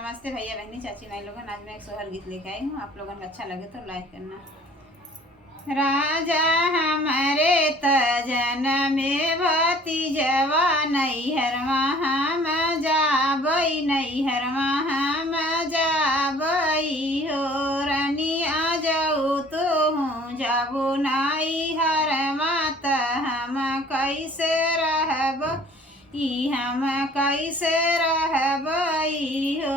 नमस्ते भैया बहनी चाची भाई लोगन। आज मैं एक सोहर गीत लेके आई हूँ। आप लोगन को अच्छा लगे तो लाइक करना। राजा हमारे तजन में भतीजवा नैहर हम जाबई नैहर हम जाबई हो रनिया जाऊ तो हूँ जाबू नैहर मात हम कैसे रहब हम कैसे रहबई हो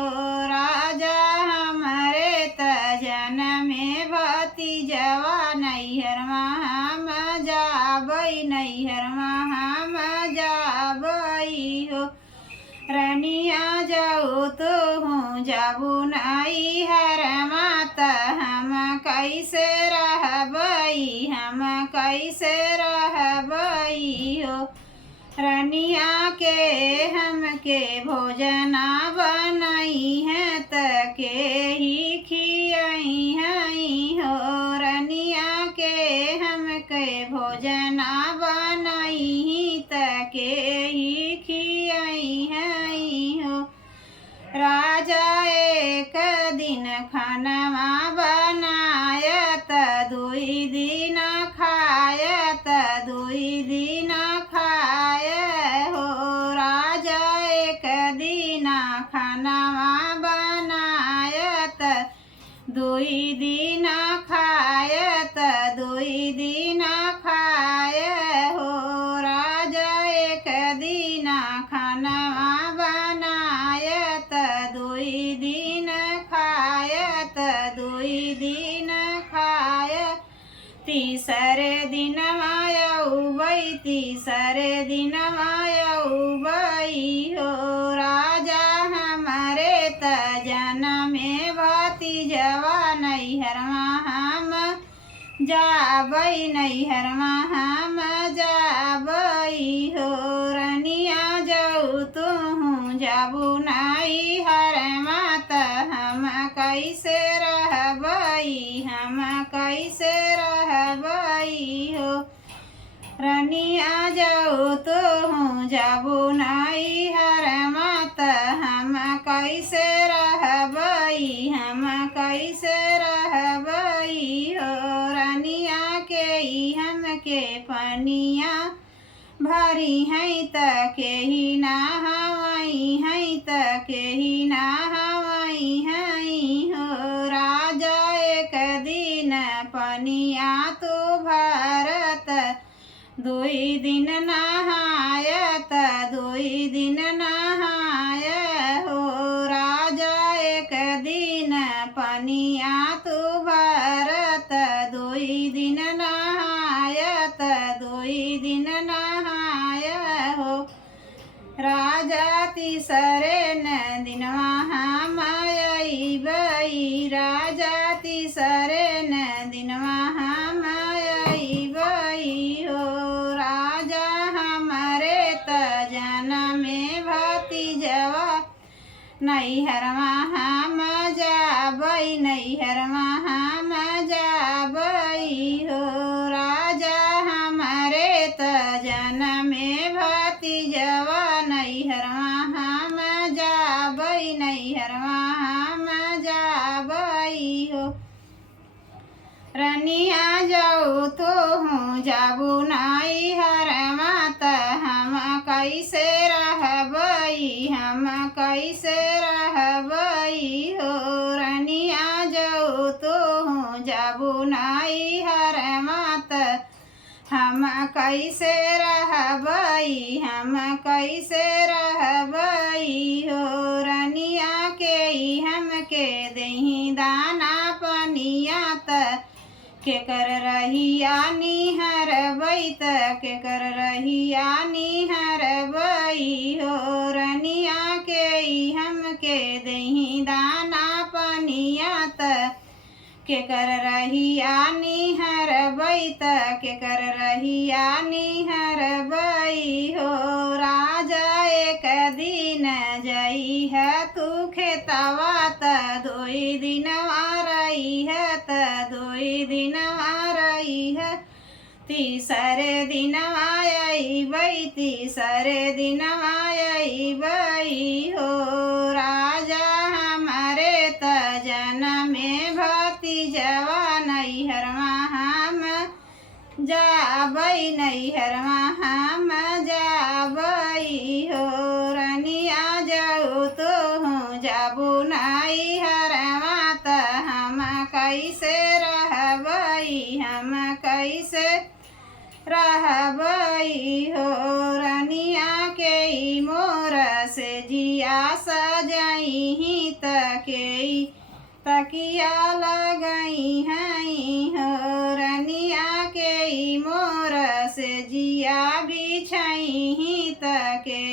राजा हमारे तजन में भतीजवा नैहर हम जाबई नैहर हम जाबई हो रनिया जाऊ तो हूँ जाबू नैहर मात हम कैसे रहबई हम कैसे रहबई हो रनिया के हमके भोजना बनाई है तके ही खियाई है हो रनिया के हमके भोजना बनाई तके ही खियाई है हो राजा एक दिन खानवा बनायत दुई दिन खायत दुई दिन खाय हो राजा एक दिन खानवा बनायत दुई दिन खायत दुई दिन खाय हो राजा एक दिन खानवा बनायत दुई दिन खायत दुई दिन खाय तीसरे दिन मायऊबई तीसरे दिन मायऊबई हो राजा हमारे तजन में भतीजवा नैहर हम जाबई नैहर हम जाबई हो रनिया जाऊ तो हूँ जाबू नैहर मात हम कैसे रहबई हम कैसे रहबई हो रनिया जाऊ तो हूँ जाबू नैहर मात हम कैसे रहबई हम कैसे रहबई हो रनिया के हमके पनिया भरी है तके ही नहावई है तके ही नहावई है हो राजा एक दिन पनिया तो भरत दुई दिन नहायत दुई दिन नहाय हो राजा एक दिन पनिया तो भरत दुई दिन नहायत दुई दिन नहाय हो राजा तीसरे न दिनवा हम अइबई राजा तीसरे न दिनवा हम अइबई हो राजा हमारे तजन में भतीजवा नैहर हम जाबई नैहर हम जाबई हो राजा हमारे तजन में भतीजवा नैहर हम जाबई नैहर हम जाबई हो रनिया जाऊ तो हूँ जाबू नैहर मात हम कैसे रहबई हम कैसे रहबई हो रनिया जाऊ तो हूँ जाबू नैहर मात हम कैसे रहबई हम कैसे रहबई हो रनिया के हमके दही दाना पनिया के कर रहिया निहर बैत के कर रहिया निहर बई हो रनिया के हमके दही दाना पनिया के कर रहिया निहर बैत के कर रहिया निहर बई हो राजा एक दिन जई है तू खेतवा दुई दिन रही है दुई दिन रही है तीसरे दिन आयबई तीसरे दिन आयबई हो राजा हम जाबै नैहरमा हम जाबै हो रनिया जाऊ तो हूँ जाबू नैहरमा त हम कैसे रहबै हम कैसे रहबै हो रनिया के मोर से जिया सजही तके तकिया लगई हई हो रनिया के मोर से जिया बिछही तके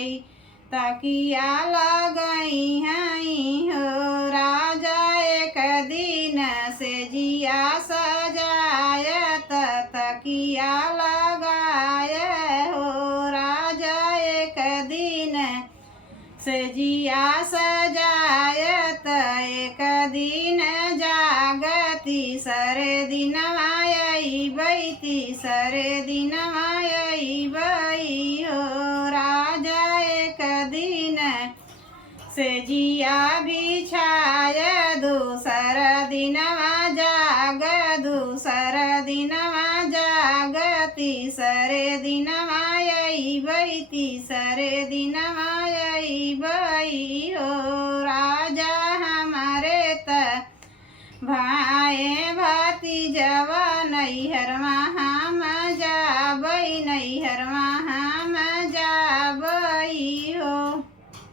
तकिया लगई हई हो राजा एक दिन से जिया सजायत तकिया लगाय हो राजा एक दिन से जिया सजायत एक दिन जागती सरे दिन मायई तीसरे दिन मायई हो राजा एक दिन से जिया बिछाय दूसर दिन जाग दूसर दिन जाग तीसरे दिन मायई तीसरे दिन मायई हो राजा हमारे त भाई भातीजवा नैहरमा हम जाबै नैहरमा